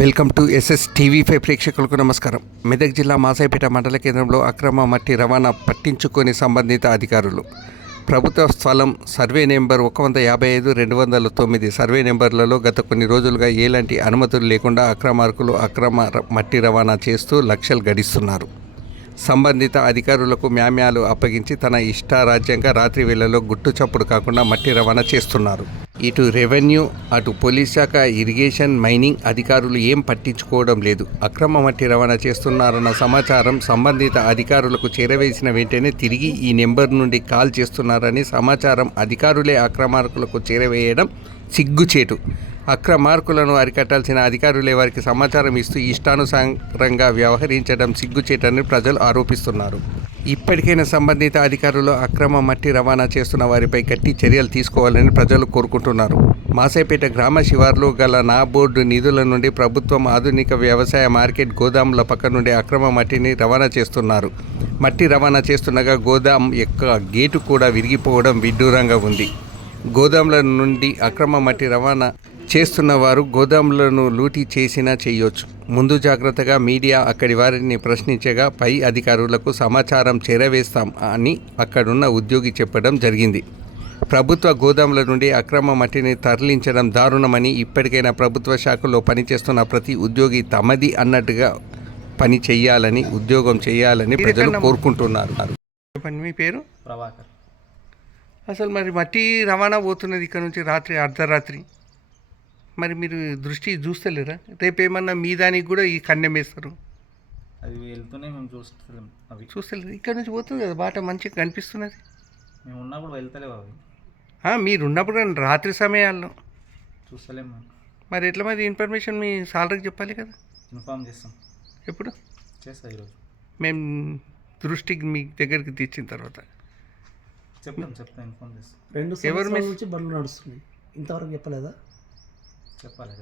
Welcome to SS TV five ప్రేక్షకులకు నమస్కారం. మెదక్ జిల్లా మాసాయిపేట మండల కేంద్రంలో అక్రమ మట్టి రవాణా పట్టించుకొని సంబంధిత అధికారులు. ప్రభుత్వ స్థలం సర్వే నెంబర్ ఒక వంద యాభై ఐదు రెండు వందల తొమ్మిది సర్వే నెంబర్లలో గత కొన్ని రోజులుగా ఎలాంటి అనుమతులు లేకుండా అక్రమార్కులు అక్రమ మట్టి రవాణా చేస్తూ లక్షలు గడిస్తున్నారు. సంబంధిత అధికారులకు మ్యామ్యాలు అప్పగించి తన ఇష్టారాజ్యంగా రాత్రి వేళలో గుట్టు చప్పుడు కాకుండా మట్టి రవాణా చేస్తున్నారు. ఇటు రెవెన్యూ అటు పోలీస్ శాఖ ఇరిగేషన్ మైనింగ్ అధికారులు ఏం పట్టించుకోవడం లేదు. అక్రమ మట్టి రవాణా చేస్తున్నారన్న సమాచారం సంబంధిత అధికారులకు చేరవేసిన వెంటనే తిరిగి ఈ నెంబర్ నుండి కాల్ చేస్తున్నారని సమాచారం అధికారులే అక్రమార్కులకు చేరవేయడం సిగ్గుచేటు. అక్రమార్కులను అరికట్టాల్సిన అధికారులే వారికి సమాచారం ఇస్తూ ఇష్టానుసారంగా వ్యవహరించడం సిగ్గుచేటని ప్రజలు ఆరోపిస్తున్నారు. ఇప్పటికైనా సంబంధిత అధికారులు అక్రమ మట్టి రవాణా చేస్తున్న వారిపై గట్టి చర్యలు తీసుకోవాలని ప్రజలు కోరుకుంటున్నారు. మాసేపేట గ్రామ శివార్లు గల నా బోర్డు నిధుల నుండి ప్రభుత్వం ఆధునిక వ్యవసాయ మార్కెట్ గోదాముల పక్క నుండి అక్రమ మట్టిని రవాణా చేస్తున్నారు. మట్టి రవాణా చేస్తుండగా గోదాం యొక్క గేటు కూడా విరిగిపోవడం విడ్డూరంగా ఉంది. గోదాముల నుండి అక్రమ మట్టి రవాణా చేస్తున్న వారు గోదాములను లూటీ చేసినా చేయొచ్చు. ముందు జాగ్రత్తగా మీడియా అక్కడి వారిని ప్రశ్నించగా పై అధికారులకు సమాచారం చేరవేస్తాం అని అక్కడున్న ఉద్యోగి చెప్పడం జరిగింది. ప్రభుత్వ గోదాముల నుండి అక్రమ మట్టిని తరలించడం దారుణమని ఇప్పటికైనా ప్రభుత్వ శాఖలో పనిచేస్తున్న ప్రతి ఉద్యోగి తమది అన్నట్టుగా పని చేయాలని ఉద్యోగం చేయాలని ప్రజలు కోరుకుంటున్నారు. చెప్పండి మీ పేరు? ప్రభాకర్. అసలు మరి మట్టి రవాణా పోతున్నది ఇక్కడ నుంచి రాత్రి అర్ధరాత్రి. మరి మీరు దృష్టి చూస్తలేరా? రేపు ఏమన్నా మీ దానికి కూడా ఈ కన్యం వేస్తారు. అది వెళ్తూనే మేము చూస్తున్నాం అవి. చూస్తలేరు ఇక్కడ నుంచి పోతుంది కదా బాట మంచిగా కనిపిస్తున్నది. మేము ఉన్నప్పుడు వెళ్తలేవు అవి. ఆ, మీరు ఉన్నప్పుడు కానీ రాత్రి సమయాల్లో. చూస్తలేము మరి ఎట్లా మరి ఇన్ఫర్మేషన్ మీ సాలరీకి చెప్పాలి కదా? ఇన్ఫామ్ చేస్తాం. ఎప్పుడు? చేస్తా ఈరోజు. మేము దృష్టికి మీ దగ్గరికి తెచ్చిన తర్వాత. చెప్తాం చెప్తాం ఇన్ఫామ్ చేస్తాం. రెండు ఎవరు సంవత్సరాల మిస్- నుంచి బండ్లు నడుస్తున్నాయి. ఇంతవరకు చెప్పలేదా? చెప్పాలి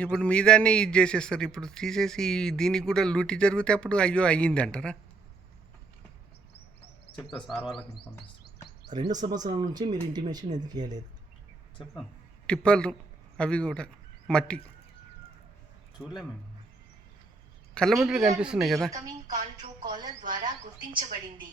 ఇప్పుడు మీ దాన్ని ఇది చేసేస్తారు. ఇప్పుడు తీసేసి దీనికి కూడా లూటి జరిగితే అప్పుడు అయ్యో అయ్యింది అంటారా చెప్తా సార్ వాళ్ళకి ఇన్ఫామ్ చేస్తాం. రెండు సంవత్సరాల నుంచి మీరు ఇంటిమేషన్ ఎందుకు ఇవ్వలేదు చెప్తాం టిప్పర్లు అవి కూడా మట్టి. చూడలేము కళ్ళ ముందు కనిపిస్తున్నాయి కదా. ద్వారా గుర్తించబడింది.